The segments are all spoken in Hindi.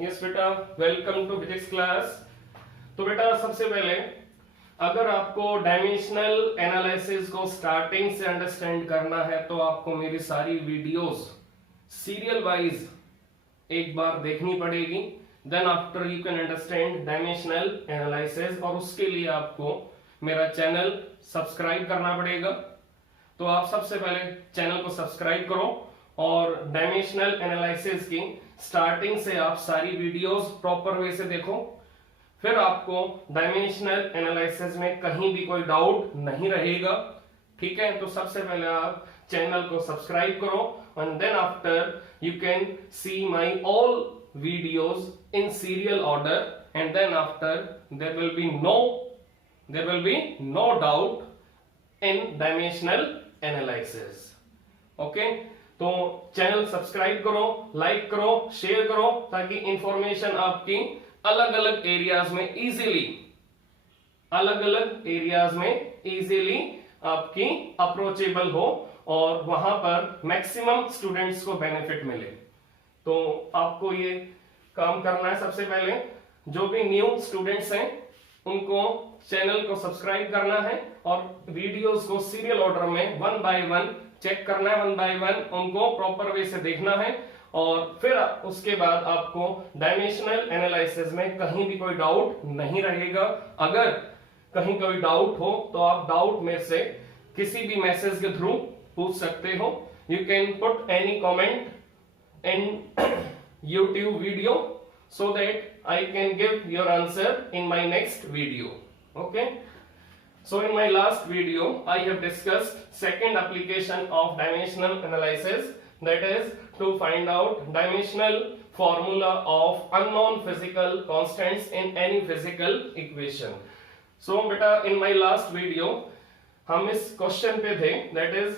यस बेटा, वेलकम टू फिजिक्स क्लास। तो बेटा सबसे पहले अगर आपको डायमेंशनल एनालिसिस को स्टार्टिंग से अंडरस्टैंड करना है तो आपको मेरी सारी वीडियोस सीरियल वाइज एक बार देखनी पड़ेगी। Then after you can understand dimensional analysis, और उसके लिए आपको मेरा चैनल सब्सक्राइब करना पड़ेगा। तो आप सबसे पहले चैनल को सब्सक्राइब करो और डायमेंशनल एनालिसिस की स्टार्टिंग से आप सारी वीडियोस प्रॉपर वे से देखो। फिर आपको डायमेंशनल एनालिसिस में कहीं भी कोई डाउट नहीं रहेगा, ठीक है। तो सबसे पहले आप चैनल को सब्सक्राइब करो and then after you can see my all videos in serial order and then after there will be no doubt in dimensional analysis. Okay, तो चैनल सब्सक्राइब करो, लाइक करो, शेयर करो, ताकि इंफॉर्मेशन आपकी अलग अलग एरियाज में इजीली आपकी अप्रोचेबल हो और वहां पर मैक्सिमम स्टूडेंट्स को बेनिफिट मिले। तो आपको ये काम करना है। सबसे पहले जो भी न्यू स्टूडेंट्स हैं उनको चैनल को सब्सक्राइब करना है और वीडियोस को सीरियल ऑर्डर में वन बाय वन चेक करना है, वन बाय वन उनको प्रॉपर वे से देखना है। और फिर उसके बाद आपको डायमेंशनल एनालिसिस में कहीं भी कोई डाउट नहीं रहेगा। अगर कहीं कोई डाउट हो तो आप डाउट में से किसी भी मैसेज के थ्रू पूछ सकते हो। You can put any comment in YouTube video so that I can give your answer in my next video. Okay, so in my last video I have discussed second application of dimensional analysis, that is to find out dimensional formula of unknown physical constants in any physical equation. So beta in my last video हम इस क्वेश्चन पे थे, that is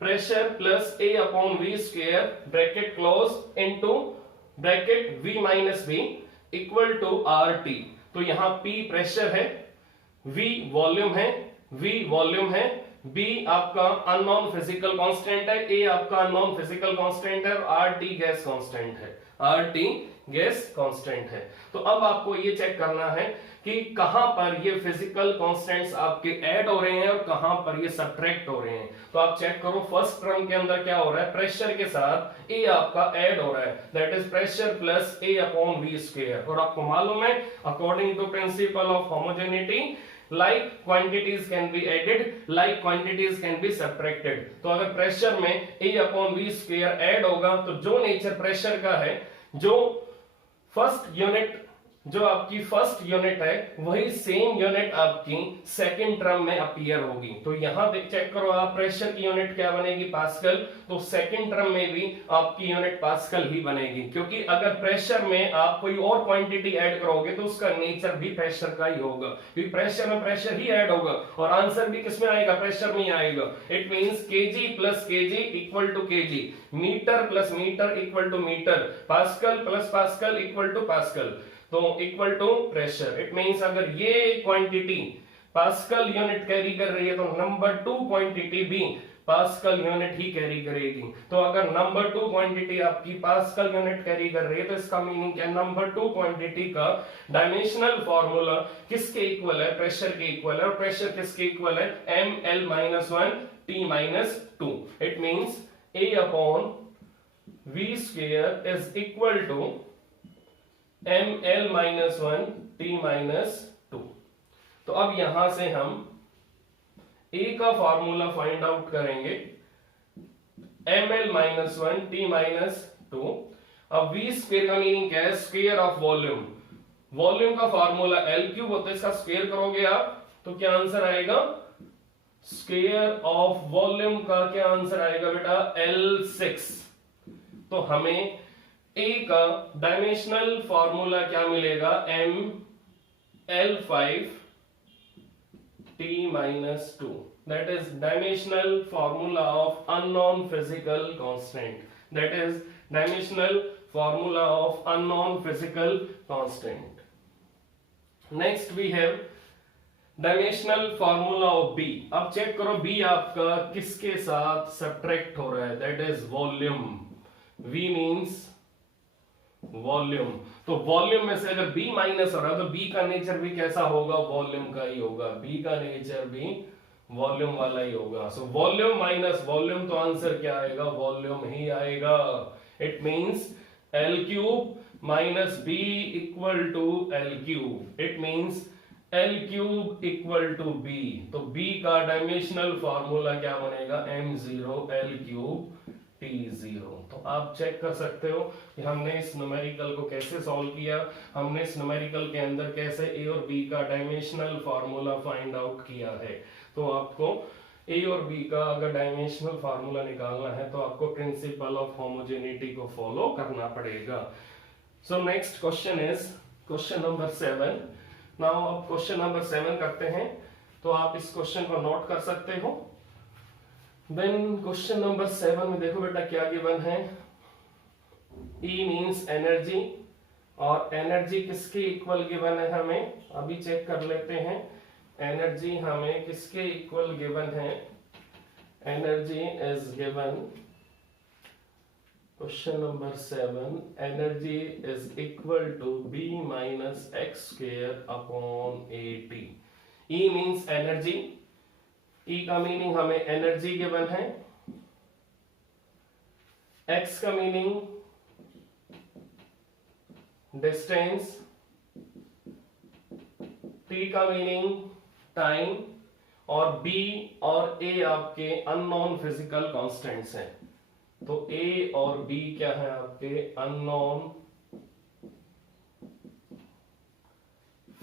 pressure plus A upon V square bracket close into bracket V minus V equal to RT। तो यहां P प्रेशर है, V वॉल्यूम है, B आपका अननोन फिजिकल कांस्टेंट है, A आपका अननोन फिजिकल कांस्टेंट है और RT गैस कांस्टेंट है। तो अब आपको ये चेक करना है कि कहां पर ये फिजिकल कांस्टेंट्स आपके ऐड हो रहे हैं और कहां पर ये सब्ट्रैक्ट हो रहे हैं। तो आप चेक करो, फर्स्ट टर्म के अंदर क्या हो रहा है, प्रेशर के साथ A आपका ऐड हो रहा है, that is pressure plus A upon V square. और आपको मालूम है according to principle of homogeneity like quantities can be added, like quantities can be subtracted। तो अगर प्रेशर में A upon V square add होगा तो जो नेचर प्रेशर का है, जो आपकी फर्स्ट यूनिट है वही सेम यूनिट आपकी सेकंड टर्म में अपीयर होगी। तो यहां चेक करो आप, प्रेशर की यूनिट क्या बनेगी, पास्कल। तो सेकंड टर्म में भी आपकी यूनिट पास्कल ही बनेगी, क्योंकि अगर प्रेशर में आप कोई और क्वांटिटी ऐड करोगे तो उसका नेचर भी प्रेशर का ही होगा, क्योंकि प्रेशर में प्रेशर ही ऐड होगा और आंसर भी किसमें आएगा, प्रेशर में ही आएगा। It means kg plus kg equal to kg, metre plus metre equal to metre, pascal plus pascal equal to pascal, तो equal to pressure. It means अगर ये क्वांटिटी पास्कल यूनिट कैरी कर रही है तो नंबर 2 क्वांटिटी भी पास्कल यूनिट ही कैरी करेगी। तो अगर नंबर 2 क्वांटिटी आपकी पास्कल यूनिट कैरी कर रही है तो इसका मीनिंग क्या, नंबर 2 क्वांटिटी का डायमेंशनल फॉर्मूला किसके इक्वल है, प्रेशर के इक्वल है। और प्रेशर किसके इक्वल है, ml-1 T-2। It means A upon V square is equal to ml-1 T-2। तो अब यहां से हम A का फॉर्मूला फाइंड आउट करेंगे, ml-1 T-2। अब V स्क्वायर का मीनिंग क्या है, स्क्वायर ऑफ वॉल्यूम। वॉल्यूम का फॉर्मूला L क्यूब होता है, इसका स्क्वायर करोगे आप तो क्या आंसर आएगा, स्क्वायर ऑफ वॉल्यूम का क्या आंसर आएगा बेटा, L6। तो हमें A का डायमेंशनल फॉर्मूला क्या मिलेगा, ml5 T-2, that is dimensional formula of unknown physical constant, that is dimensional formula of unknown physical constant। next we have dimensional formula of B। अब चेक करो B आपका किसके साथ सब्ट्रैक्ट हो रहा है, that is volume. V means volume. तो वॉल्यूम में से अगर B माइनस हो रहा है तो B का नेचर भी कैसा होगा, वॉल्यूम का ही होगा, B का नेचर भी वॉल्यूम वाला ही होगा। सो वॉल्यूम माइनस वॉल्यूम, तो आंसर क्या आएगा, वॉल्यूम ही आएगा। It means L cube minus B equal to L cube, it means L cube equal to B। तो B का डायमेंशनल फॉर्मूला क्या बनेगा, m0 L क्यूब T0। तो आप चेक कर सकते हो कि हमने इस न्यूमेरिकल को कैसे सॉल्व किया, हमने इस न्यूमेरिकल के अंदर कैसे A और B का डायमेंशनल फॉर्मूला फाइंड आउट किया है। तो आपको A और B का अगर डायमेंशनल फार्मूला निकालना है तो आपको प्रिंसिपल ऑफ होमोजेनिटी को फॉलो करना पड़ेगा। So next question is question number 7। Now अब क्वेश्चन नंबर 7 करते हैं, तो आप इस क्वेश्चन को नोट कर सकते हो। देन क्वेश्चन नंबर 7 में देखो बेटा क्या गिवन है, E मींस एनर्जी, और एनर्जी किसके इक्वल गिवन है हमें, अभी चेक कर लेते हैं। एनर्जी हमें किसके इक्वल गिवन है, energy is given, question number 7, energy is equal to B minus x square upon AT। E means energy, E का मीनिंग हमें एनर्जी गिवन है, X का मीनिंग डिस्टेंस, T का मीनिंग टाइम, और B और A आपके अननोन फिजिकल कांस्टेंट्स हैं। तो A और B क्या है आपके अननोन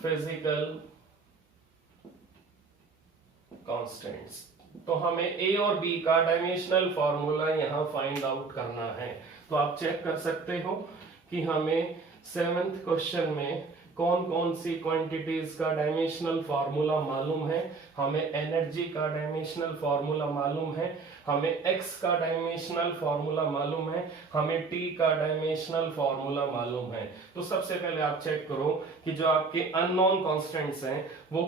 फिजिकल कांस्टेंट्स। तो हमें A और B का डायमेंशनल फॉर्मूला यहां फाइंड आउट करना है। तो आप चेक कर सकते हो कि हमें 7th क्वेश्चन में कौन कौन सी क्वांटिटीज का डायमेंशनल फॉर्मूला मालूम है। हमें एनर्जी का डायमेंशनल फॉर्मूला मालूम है, हमें x का डायमेंशनल फॉर्मूला मालूम है, हमें t का डायमेंशनल फॉर्मूला मालूम है। तो सबसे पहले आप चेक करो कि जो आपके अननोन कांस्टेंट्स हैं वो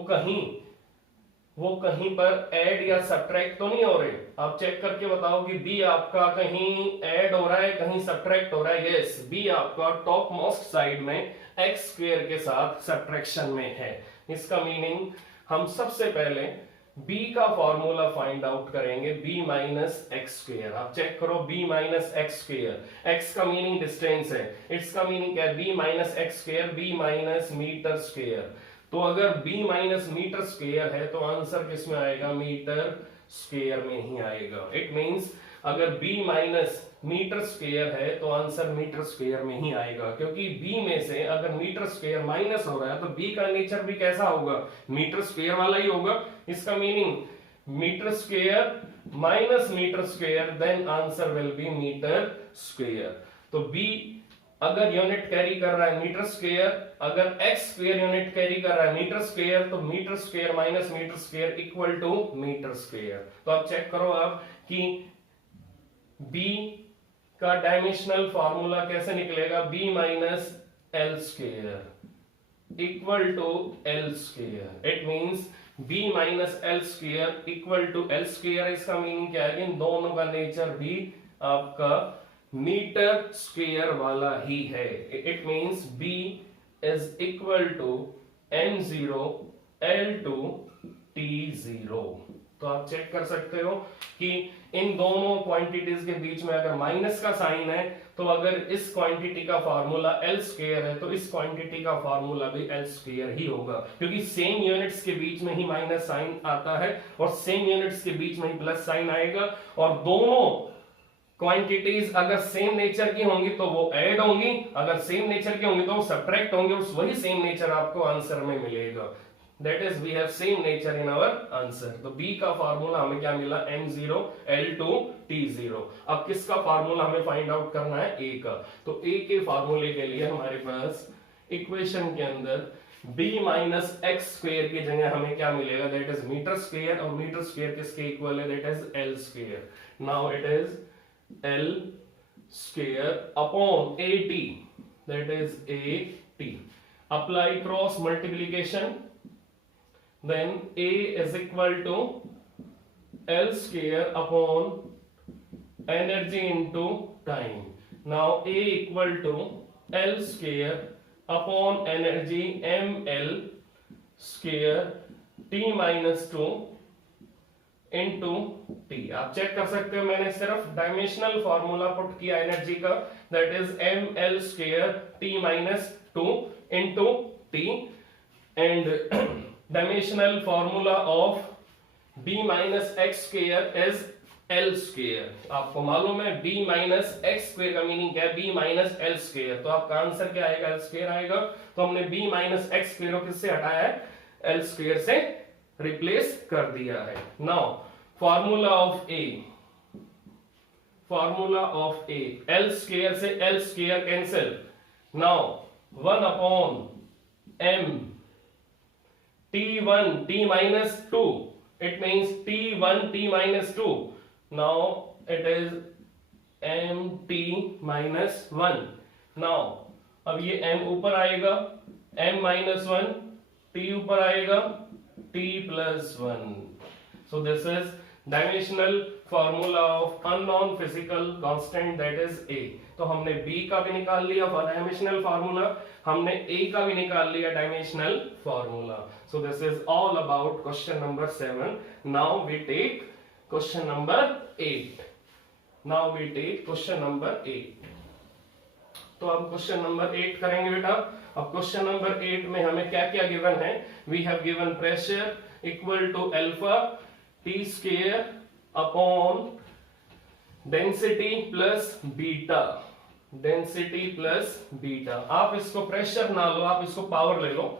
कहीं पर ऐड या सब्ट्रैक्ट तो नहीं हो रहे। आप चेक करके बताओ कि B आपका कहीं ऐड हो रहा है, कहीं सब्ट्रैक्ट हो रहा है। यस, B आपका टॉप मोस्ट साइड में एक्स स्क्वेयर के साथ सब्ट्रैक्शन में है। इसका मीनिंग हम सबसे पहले B का फॉर्मूला फाइंड आउट करेंगे, B माइनस एक्स स्क्वेयर। आप चेक करो, B minus x square, x का मीनिंग डिस्टेंस है, इट्स का मीनिंग क्या है, B minus x square, B minus metre square. तो अगर B माइनस मीटर स्क्वेयर है तो आंसर किस में आएगा, मीटर स्क्वेयर में ही आएगा। इट मींस अगर B माइनस मीटर स्क्वेयर है तो आंसर मीटर स्क्वेयर में ही आएगा, क्योंकि B में से अगर मीटर स्क्वेयर माइनस हो रहा है तो B का नेचर भी कैसा होगा, मीटर स्क्वेयर वाला ही होगा। इसका meaning metre square minus metre square, then answer will be metre square. तो B अगर यूनिट कैरी कर रहा है मीटर स्क्वेयर, अगर x स्क्वेयर यूनिट कैरी कर रहा है मीटर स्क्वेयर, तो metre square minus metre square equal to metre square. तो आप चेक करो आप कि B का डायमेंशनल फॉर्मूला कैसे निकलेगा, B minus L square equal to L square. It means B minus L square equal to L square. इसका मीनिंग क्या है, इन दोनों का नेचर भी आपका मीटर स्क्वेयर वाला ही है। It means B is equal to m0 L2 T0। तो आप चेक कर सकते हो कि इन दोनों क्वांटिटीज के बीच में अगर माइनस का साइन है तो अगर इस क्वांटिटी का फार्मूला L स्क्वायर है तो इस क्वांटिटी का फार्मूला भी L स्क्वायर ही होगा, क्योंकि सेम यूनिट्स के बीच में ही माइनस साइन आता है और सेम यूनिट्स के बीच में ही प्लस साइन आएगा। और दोनों क्वांटिटीज अगर सेम नेचर की होंगी तो वो ऐड होंगी, अगर सेम नेचर की होंगी तो वो सब्ट्रैक्ट होंगे, और वही सेम नेचर आपको आंसर में मिलेगा। That is we have same nature in our answer. तो B का फार्मूला हमें क्या मिला, m0 L2 T0। अब किसका फार्मूला हमें फाइंड आउट करना है, A का। तो A के फार्मूले के लिए हमारे पास इक्वेशन के अंदर B माइनस एक्स स्क्वेयर की जगह हमें क्या मिलेगा, दैट इज मीटर स्क्वेयर, और मीटर स्क्वेयर किसके इक्वल है, that is L square. Now it is L square upon AT, that is AT. Apply cross multiplication, then A is equal to L square upon energy into time. Now A equal to L square upon energy M L square T minus two into T. आप चेक कर सकते हो, मैंने सिर्फ डायमेंशनल फॉर्मूला पुट किया एनर्जी का, that is M L square T minus two into T, and dimensional formula of b minus x square is L square. आपको मालूम है b माइनस एक्स स्क्वायर का मीनिंग क्या है, b माइनस एल स्क्वायर, तो आपका आंसर क्या आएगा, एल स्क्वायर आएगा। तो हमने b माइनस एक्स स्क्वायर को किससे हटाया है, एल स्क्वायर से रिप्लेस कर दिया है। Now formula of a, formula of a, L square से L square cancel, now 1 upon m t1 t minus 2, it means t1 t minus 2, now it is mt minus 1। now अब ये m ऊपर आएगा, m minus 1, t ऊपर आएगा, t plus 1। so this is dimensional formula of unknown physical constant, that is a। तो हमने b का भी निकाल लिया डायमेंशनल फार्मूला, हमने a का भी निकाल लिया dimensional formula. so this is all about question number 7। now we take question number 8। now we take question number 8। तो अब क्वेश्चन नंबर 8 करेंगे बेटा। अब क्वेश्चन नंबर 8 में हमें क्या क्या गिवन है, we have given pressure equal to alpha T square upon density plus beta, density plus beta. आप इसको प्रेशर ना लो, आप इसको पावर ले लो,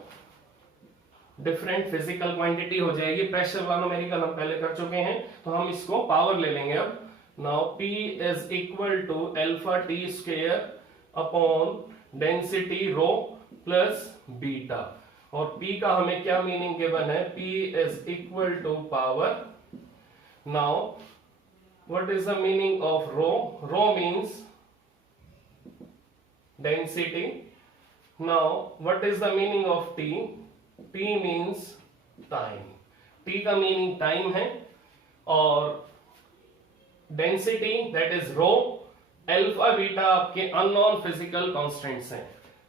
डिफरेंट फिजिकल क्वांटिटी हो जाएगी। प्रेशर वाला न्यूमेरिकल हम पहले कर चुके हैं, तो हम इसको पावर ले लेंगे अब। Now P is equal to alpha T square upon density rho plus beta, और P का हमें क्या मीनिंग गिवन है, P is equal to power. Now what is the meaning of rho, rho means density। now what is the meaning of t, t means time, t का meaning time है, और density that is rho, alpha beta आपके अननोन फिजिकल कांस्टेंट्स हैं।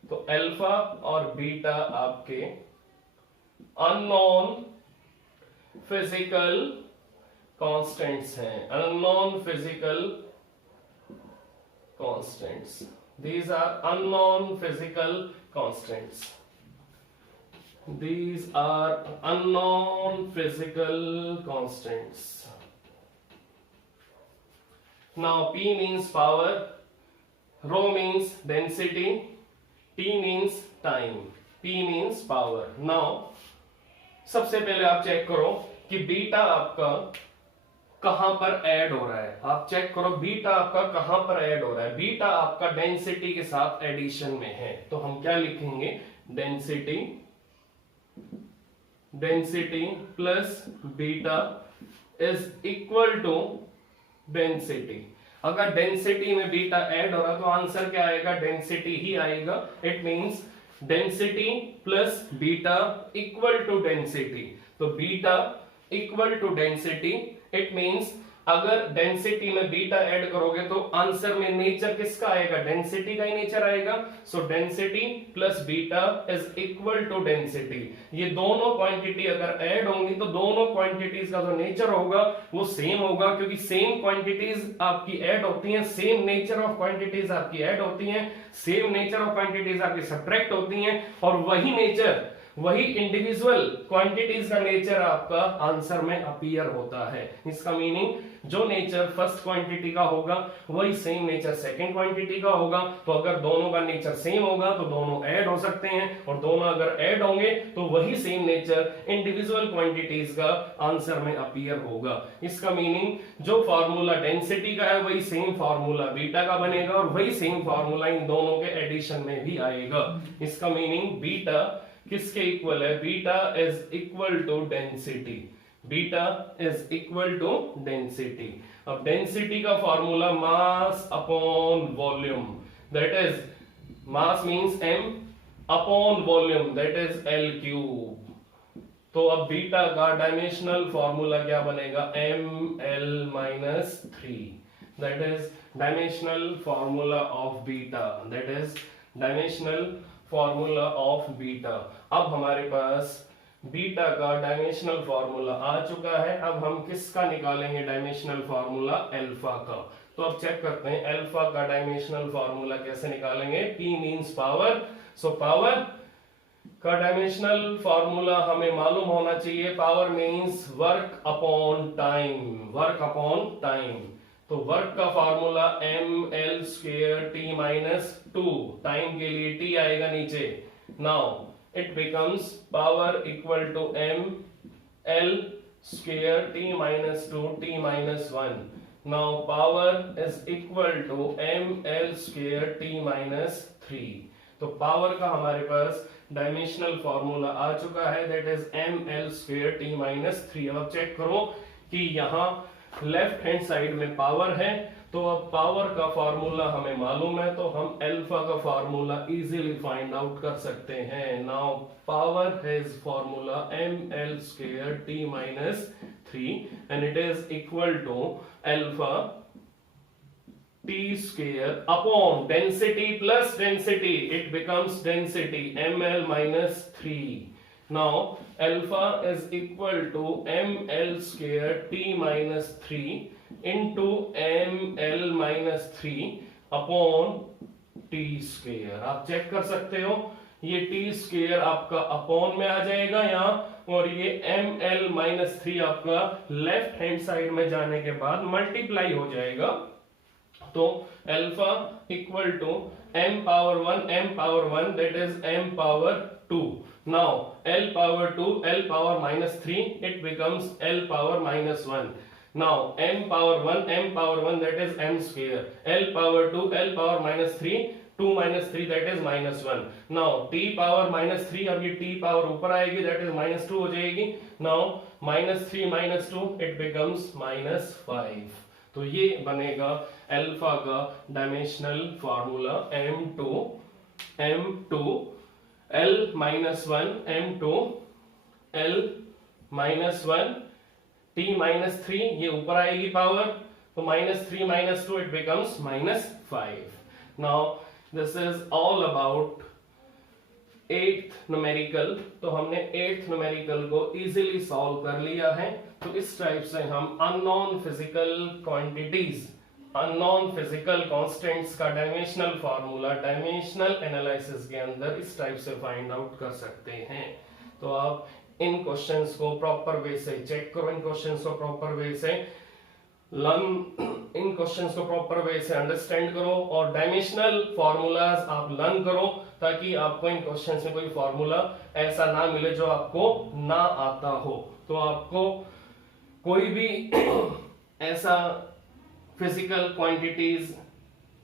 तो अल्फा और बीटा आपके अननोन फिजिकल कांस्टेंट्स हैं, unknown physical constants, these are unknown physical constants, these are unknown physical constants। now P means power, rho means density, T means time, P means power। now सबसे पहले आप चेक करो कि बीटा आपका कहां पर ऐड हो रहा है, आप चेक करो बीटा आपका कहां पर ऐड हो रहा है। बीटा आपका डेंसिटी के साथ एडिशन में है, तो हम क्या लिखेंगे, density, density plus beta is equal to density. अगर डेंसिटी में बीटा ऐड हो रहा तो आंसर क्या आएगा, डेंसिटी ही आएगा। It means density plus beta equal to density, तो beta equal to density, it means अगर डेंसिटी में बीटा ऐड करोगे तो आंसर में नेचर किसका आएगा, डेंसिटी का ही नेचर आएगा। So density plus beta is equal to density. ये दोनों क्वांटिटी अगर ऐड होंगी तो दोनों क्वांटिटीज का जो नेचर होगा वो सेम होगा, क्योंकि सेम क्वांटिटीज आपकी ऐड होती हैं, सेम नेचर ऑफ क्वांटिटीज आपकी ऐड होती हैं, सेम नेचर ऑफ क्वांटिटीज आपकी सब्ट्रैक्ट होती हैं, और वही नेचर, वही इंडिविजुअल क्वांटिटीज का नेचर आपका आंसर में अपीयर होता है। इसका मीनिंग जो नेचर फर्स्ट क्वांटिटी का होगा वही सेम नेचर सेकंड क्वांटिटी का होगा। तो अगर दोनों का नेचर सेम होगा तो दोनों ऐड हो सकते हैं, और दोनों अगर ऐड होंगे तो वही सेम नेचर इंडिविजुअल क्वांटिटीज का आंसर में अपीयर होगा। इसका मीनिंग जो फार्मूला डेंसिटी का है वही सेम फार्मूला बीटा का बनेगा, और वही सेम फार्मूला इन दोनों के एडिशन में भी आएगा। इसका मीनिंग बीटा किसके इक्वल है, beta is equal to density, beta is equal to density. अब डेंसिटी का formula mass upon volume, that is mass means m upon volume, that is l cube. तो अब बीटा का डायमेंशनल फॉर्मूला क्या बनेगा, ml-3, that is dimensional formula of beta, that is dimensional formula of beta. अब हमारे पास बीटा का डायमेंशनल फॉर्मूला आ चुका है। अब हम किसका निकालेंगे डायमेंशनल फॉर्मूला? अल्फा का। तो अब चेक करते हैं अल्फा का डायमेंशनल फॉर्मूला कैसे निकालेंगे। P means power, so power का डायमेंशनल फॉर्मूला हमें मालूम होना चाहिए। Power means work upon time, work upon time. तो वर्क का formula ml² t minus 2, time के लिए t आएगा नीचे। Now it becomes power equal to ml² t minus 2 t minus 1. Now power is equal to ml² t minus 3. तो पावर का हमारे पास डायमेंशनल फॉर्मूला आ चुका है, that is ml² t minus 3। अब चेक करो कि यहाँ लेफ्ट हैंड साइड में पावर है, तो अब पावर का फॉर्मूला हमें मालूम है, तो हम अल्फा का फॉर्मूला इजीली फाइंड आउट कर सकते हैं। Now power has formula ml² t minus 3 and it is equal to alpha t² upon density plus density, it becomes density ml minus 3. Now alpha is equal to ml² t minus 3 into ml minus 3 upon t²। आप चेक कर सकते हो, ये t² आपका अपॉन में आ जाएगा यहाँ, और ये ml minus 3 आपका लेफ्ट हैंड साइड में जाने के बाद मल्टीप्लाई हो जाएगा। तो alpha equal to m power 1 that is m power 2। Now l power 2 l power minus 3 it becomes l power minus 1। now m power 1 that is m², l power 2 l power minus 3 2 minus 3 that is minus 1। now t power minus 3, अब ये t पावर ऊपर आएगी that is minus 2 हो जाएगी। now minus 3 minus 2 it becomes minus 5। तो ये बनेगा अल्फा का dimensional formula m2 l minus 1 m2 l minus 1 t minus 3, ये ऊपर आएगी पावर, तो minus 3 minus 2 it becomes minus 5। now this is all about 8th numerical. तो हमने 8th न्यूमेरिकल को इजीली सॉल्व कर लिया है। तो इस टाइप से हम unknown physical quantities, unknown physical constants का डायमेंशनल फॉर्मूला डायमेंशनल एनालिसिस के अंदर इस टाइप से फाइंड आउट कर सकते हैं। तो आप इन क्वेश्चंस को प्रॉपर वे से चेक करो, इन क्वेश्चंस को प्रॉपर वे से लर्न, इन क्वेश्चंस को प्रॉपर वे से अंडरस्टैंड करो, और डायमेंशनल फॉर्मूलाज आप लर्न करो, ताकि आपको इन क्वेश्चंस में कोई फॉर्मूला ऐसा ना मिले जो आपको ना आता हो। तो आपको कोई भी ऐसा फिजिकल क्वांटिटीज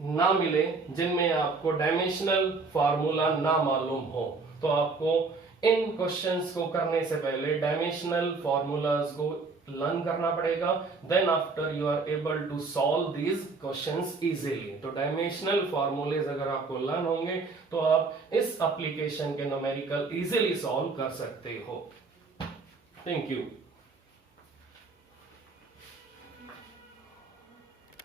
ना मिले जिनमें आपको डायमेंशनल फॉर्मूला ना मालूम हो, तो आपको इन क्वेश्चंस को करने से पहले डायमेंशनल फॉर्मूलाज को लर्न करना पड़ेगा। Then after you are able to solve these questions easily. तो डायमेंशनल फॉर्मूलेज अगर आपको लर्न होंगे तो आप इस एप्लीकेशन के न्यूमेरिकल इजीली सॉल्व कर सकते हो। Thank you.